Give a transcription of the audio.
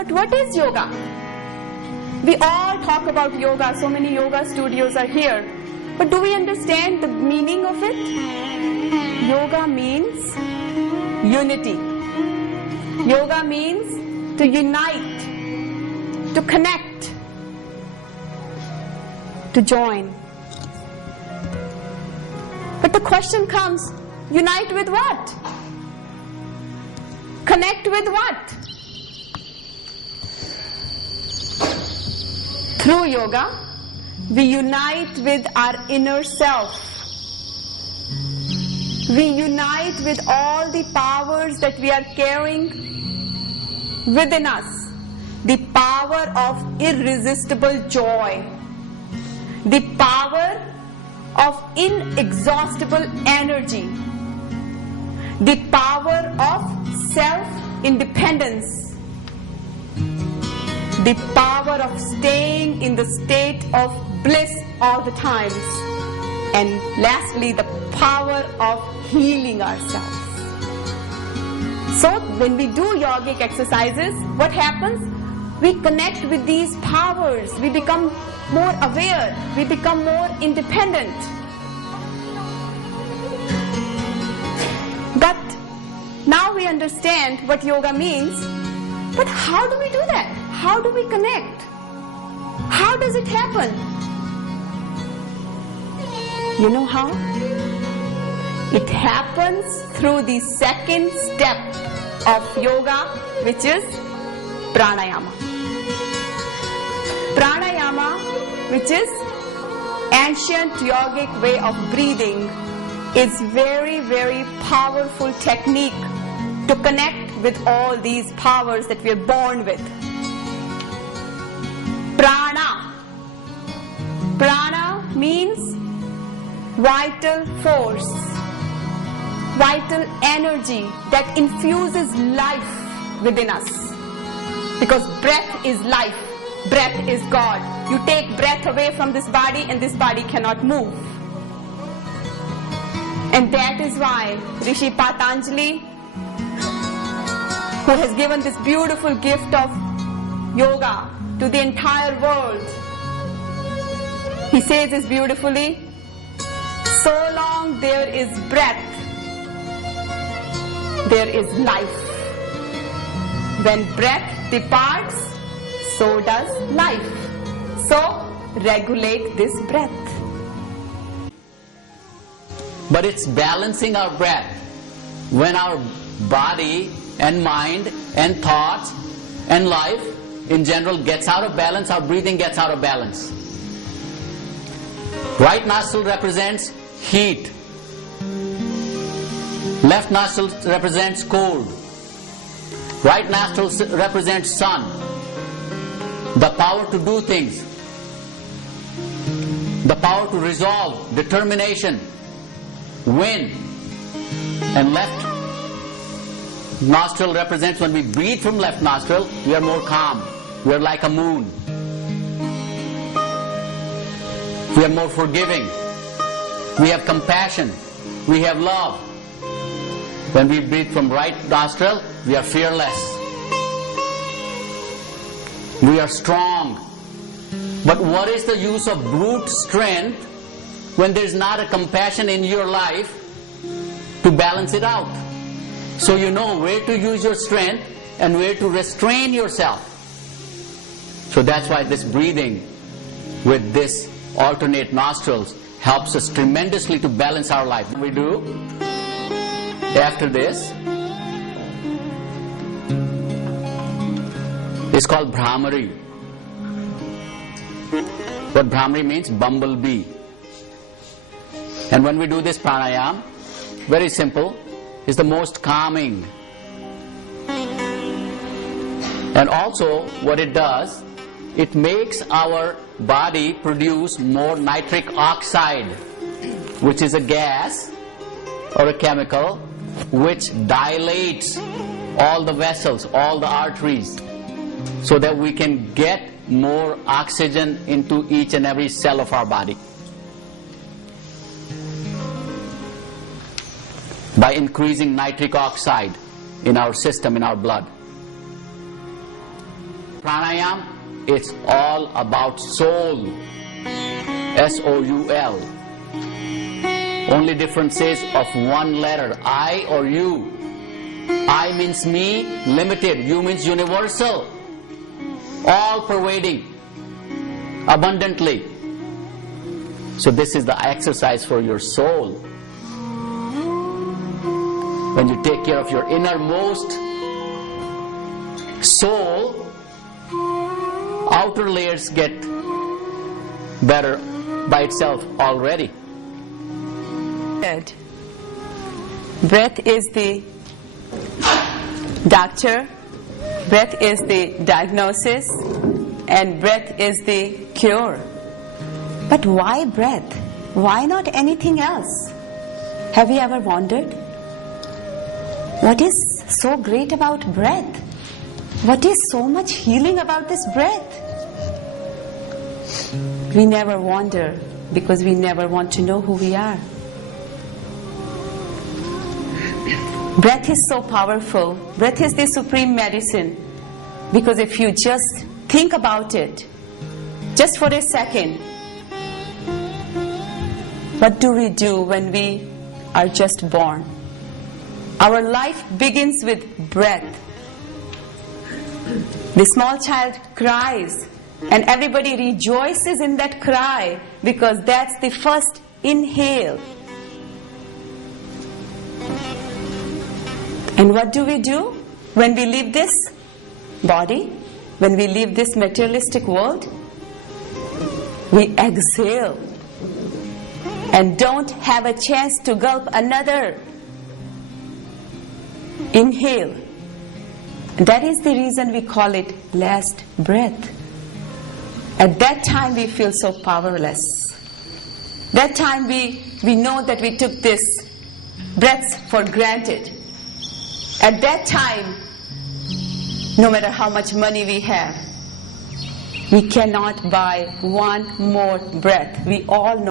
but what is yoga? We all talk about yoga, so many yoga studios are here, but do we understand the meaning of it? Yoga means unity. Yoga means to unite, to connect, to join. But the question comes, unite with what? Connect with what? Through yoga, we unite with our inner self. We unite with all the powers that we are carrying within us. The power of irresistible joy. The power of inexhaustible energy. The power of self-independence. The power of staying in the state of bliss all the times. And lastly, the power of healing ourselves. So when we do yogic exercises, what happens? We connect with these powers. We become more aware. We become more independent. But now we understand what yoga means. But how do we do that? How do we connect? How does it happen? You know how? It happens through the second step of yoga, which is pranayama. Pranayama, which is ancient yogic way of breathing, is very, very powerful technique to connect with all these powers that we are born with. Prana. Prana means vital force, vital energy that infuses life within us. Because breath is life, breath is God. You take breath away from this body and this body cannot move. And that is why Rishi Patanjali, who has given this beautiful gift of yoga to the entire world, he says this beautifully, so long there is breath, there is life. When breath departs, so does life. So regulate this breath. But it's balancing our breath. When our body and mind and thoughts and life in general gets out of balance, our breathing gets out of balance. Right nostril represents heat. Left nostril represents cold. Right nostril represents sun. The power to do things. The power to resolve, determination, win. And left nostril represents, when we breathe from left nostril, we are more calm. We are like a moon. We are more forgiving. We have compassion. We have love. When we breathe from right nostril, we are fearless. We are strong. But what is the use of brute strength when there is not a compassion in your life to balance it out? So you know where to use your strength and where to restrain yourself. So that's why this breathing with this alternate nostrils helps us tremendously to balance our life. We do after this is called Bhramari. What Bhramari means? Bumblebee. And when we do this pranayam, very simple, is the most calming. And also what it does, it makes our body produce more nitric oxide, which is a gas or a chemical which dilates all the vessels, all the arteries, so that we can get more oxygen into each and every cell of our body. By increasing nitric oxide in our system, in our blood. pranayam, it's all about soul. S-O-U-L. Only difference is of one letter, I or you. I means me, limited. You means universal. All pervading, abundantly. So this is the exercise for your soul. When you take care of your innermost soul, outer layers get better by itself already. Breath is the doctor, breath is the diagnosis, and breath is the cure. But why breath? Why not anything else? Have you ever wondered? What is so great about breath? What is so much healing about this breath? We never wonder because we never want to know who we are. Breath is so powerful. Breath is the supreme medicine. Because if you just think about it, just for a second, what do we do when we are just born? Our life begins with breath. The small child cries, and everybody rejoices in that cry because that's the first inhale. And what do we do when we leave this body, when we leave this materialistic world? We exhale and don't have a chance to gulp another inhale. That is the reason we call it last breath. At that time we feel so powerless. That time we know that we took this breaths for granted. At that time, no matter how much money we have, we cannot buy one more breath. We all know